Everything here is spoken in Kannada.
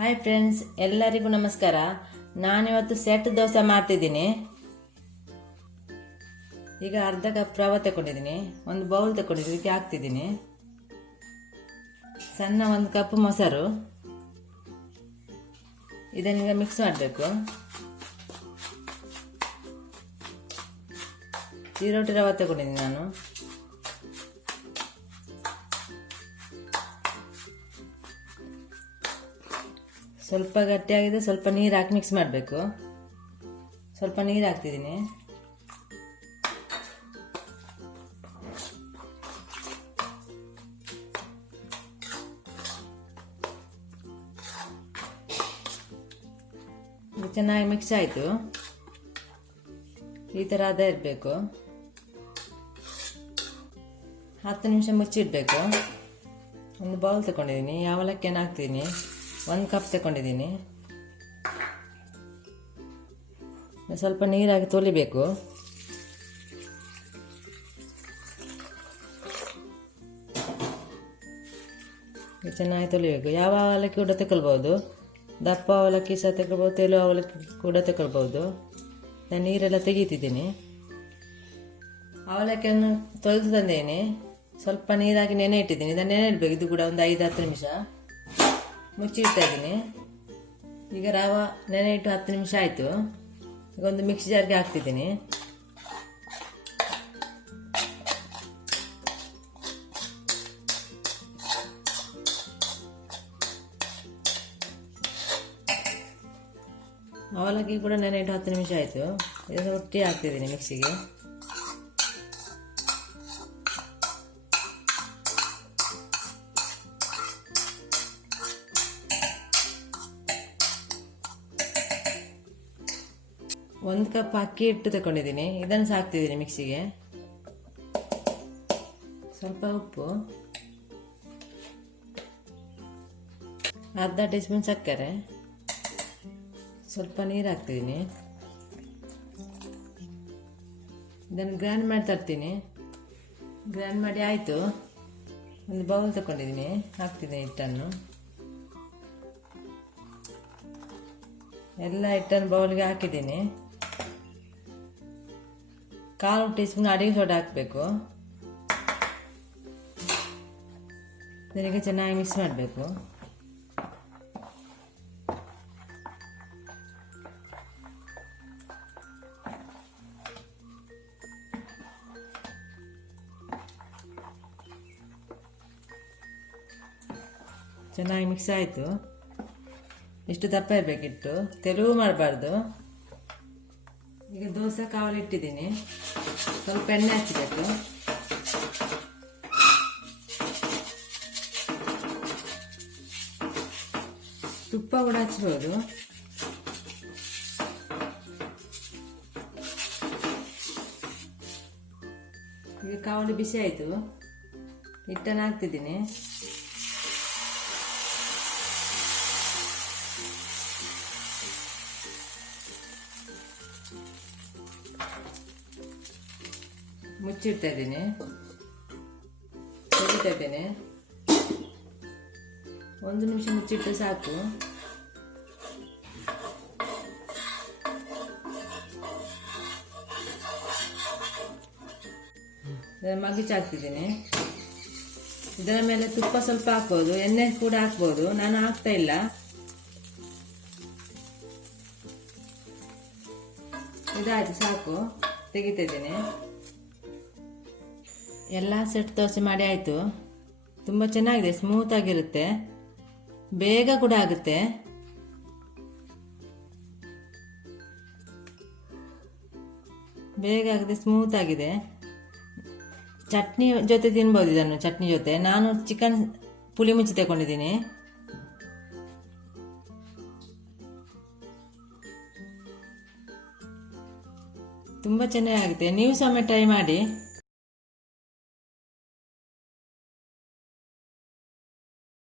ಹಾಯ್ ಫ್ರೆಂಡ್ಸ್, ಎಲ್ಲರಿಗೂ ನಮಸ್ಕಾರ. ನಾನಿವತ್ತು ಸೆಟ್ ದೋಸೆ ಮಾಡ್ತಿದ್ದೀನಿ. ಈಗ ಅರ್ಧ ಕಪ್ ರವೆ ತಗೊಂಡಿದ್ದೀನಿ, ಒಂದು ಬೌಲ್ ತಗೊಂಡಿದ್ದೀನಿ, ಇದಕ್ಕೆ ಹಾಕ್ತಿದ್ದೀನಿ. ಸಣ್ಣ ಒಂದು ಕಪ್ ಮೊಸರು, ಇದನ್ನೀಗ ಮಿಕ್ಸ್ ಮಾಡಬೇಕು. ಚಿರೋಟಿ ರವೆ ತಗೊಂಡಿದ್ದೀನಿ ನಾನು. ಸ್ವಲ್ಪ ಗಟ್ಟಿಯಾಗಿದೆ, ಸ್ವಲ್ಪ ನೀರು ಹಾಕಿ ಮಿಕ್ಸ್ ಮಾಡಬೇಕು. ಸ್ವಲ್ಪ ನೀರು ಹಾಕ್ತಿದ್ದೀನಿ. ಇದು ಚೆನ್ನಾಗಿ ಮಿಕ್ಸ್ ಆಯಿತು. ಈ ಥರ ಅದೇ ಇರಬೇಕು. 10 ನಿಮಿಷ ಮುಚ್ಚಿಡಬೇಕು. ಒಂದು ಬೌಲ್ ತಗೊಂಡಿದ್ದೀನಿ, ಅವಲಕ್ಕಿಯನ್ನು ಹಾಕ್ತೀನಿ. 1 ಕಪ್ ತಗೊಂಡಿದ್ದೀನಿ. ಸ್ವಲ್ಪ ನೀರಾಗಿ ತೊಳಿಬೇಕು. ಚೆನ್ನಾಗಿ ತೊಳಿಬೇಕು. ಯಾವ ಅವಲಕ್ಕಿ ಕೂಡ ತಗೊಳ್ಬೋದು, ದಪ್ಪ ಅವಲಕ್ಕಿ ಸಹ ತಗೊಳ್ಬೋದು, ತೆಳು ಅವಲಕ್ಕಿ ಕೂಡ ತಗೊಳ್ಬೋದು. ನಾನು ನೀರೆಲ್ಲ ತೆಗೀತಿದ್ದೀನಿ. ಅವಲಕ್ಕಿಯನ್ನು ತೊಳೆದು ತಂದೇನೆ. ಸ್ವಲ್ಪ ನೀರಾಗಿ ನೆನೆ ಇಟ್ಟಿದ್ದೀನಿ. ಇದನ್ನು ನೆನೆ ಇಡಬೇಕು. ಇದು ಕೂಡ ಒಂದು 5-10 ನಿಮಿಷ ಮುಚ್ಚಿಡ್ತಾ ಇದ್ದೀನಿ. ಈಗ ರವೆ ನೆನೆ ಇಟ್ಟು 10 ನಿಮಿಷ ಆಯಿತು. ಈಗ ಒಂದು ಮಿಕ್ಸಿ ಜಾರ್ಗೆ ಹಾಕ್ತಿದ್ದೀನಿ. ಅವಲಕ್ಕಿ ಕೂಡ ನೆನೆ ಇಟ್ಟು 10 ನಿಮಿಷ ಆಯಿತು. ಇದನ್ನು ಒಟ್ಟಿಗೆ ಹಾಕ್ತಿದ್ದೀನಿ ಮಿಕ್ಸಿಗೆ. ಒಂದು ಕಪ್ ಅಕ್ಕಿ ಹಿಟ್ಟು ತಗೊಂಡಿದ್ದೀನಿ, ಇದನ್ನು ಸಾಕ್ತಿದ್ದೀನಿ ಮಿಕ್ಸಿಗೆ. ಸ್ವಲ್ಪ ಉಪ್ಪು, ಅರ್ಧ ಟೀ ಸ್ಪೂನ್ ಸಕ್ಕರೆ, ಸ್ವಲ್ಪ ನೀರು ಹಾಕ್ತಿದ್ದೀನಿ. ಇದನ್ನು ಗ್ರೈಂಡ್ ಮಾಡಿ ತರ್ತೀನಿ. ಗ್ರೈಂಡ್ ಮಾಡಿ ಆಯಿತು. ಒಂದು ಬೌಲ್ ತಗೊಂಡಿದ್ದೀನಿ, ಹಾಕ್ತಿದ್ದೀನಿ ಹಿಟ್ಟನ್ನು. ಎಲ್ಲ ಹಿಟ್ಟನ್ನು ಬೌಲ್ಗೆ ಹಾಕಿದ್ದೀನಿ. 1/4 ಟೀ ಸ್ಪೂನ್ ಅಡಿಗೆ ಸೋಡಾ ಹಾಕಬೇಕು. ಇದಕ್ಕೆ ಚೆನ್ನಾಗಿ ಮಿಕ್ಸ್ ಮಾಡಬೇಕು. ಚೆನ್ನಾಗಿ ಮಿಕ್ಸ್ ಆಯಿತು. ಇಷ್ಟು ದಪ್ಪ ಇರಬೇಕಿತ್ತು, ತೆಳುವು ಮಾಡಬಾರ್ದು. ಈಗ ದೋಸೆ ಕಾವಲು ಇಟ್ಟಿದ್ದೀನಿ. ಸ್ವಲ್ಪ ಎಣ್ಣೆ ಹಚ್ಚಬೇಕು. ತುಪ್ಪ ಕೂಡ ಹಚ್ಬೋದು. ಈಗ ಕಾವಲು ಬಿಸಿ ಆಯಿತು. ಹಿಟ್ಟನ್ನು ಹಾಕ್ತಿದ್ದೀನಿ. ಮುಚ್ಚಿಡ್ತಾ ಇದ್ದೀನಿ, ತೆಗಿತಾ ಇದ್ದೇನೆ. 1 ನಿಮಿಷ ಮುಚ್ಚಿಟ್ಟು ಸಾಕು. ಮಗುಚಿ ಹಾಕ್ತಿದ್ದೀನಿ. ಇದರ ಮೇಲೆ ತುಪ್ಪ ಸ್ವಲ್ಪ ಹಾಕ್ಬೋದು, ಎಣ್ಣೆ ಕೂಡ ಹಾಕ್ಬೋದು. ನಾನು ಹಾಕ್ತಾ ಇಲ್ಲ. ಇದಾಯ್ತು, ಸಾಕು. ತೆಗಿತಾ ಇದ್ದೀನಿ. ಎಲ್ಲ ಸೆಟ್ ದೋಸೆ ಮಾಡಿ ಆಯಿತು. ತುಂಬ ಚೆನ್ನಾಗಿದೆ, ಸ್ಮೂತ್ ಆಗಿರುತ್ತೆ, ಬೇಗ ಕೂಡ ಆಗುತ್ತೆ. ಬೇಗ ಆಗಿದೆ, ಸ್ಮೂತ್ ಆಗಿದೆ. ಚಟ್ನಿ ಜೊತೆ ತಿನ್ಬೋದು ಇದನ್ನು. ಚಟ್ನಿ ಜೊತೆ ನಾನು ಚಿಕನ್ ಪುಳಿ ಮುಚ್ಚಿ ತಗೊಂಡಿದ್ದೀನಿ. ತುಂಬ ಚೆನ್ನಾಗಿದೆ. ನೀವು ಸಹ ಟ್ರೈ ಮಾಡಿ.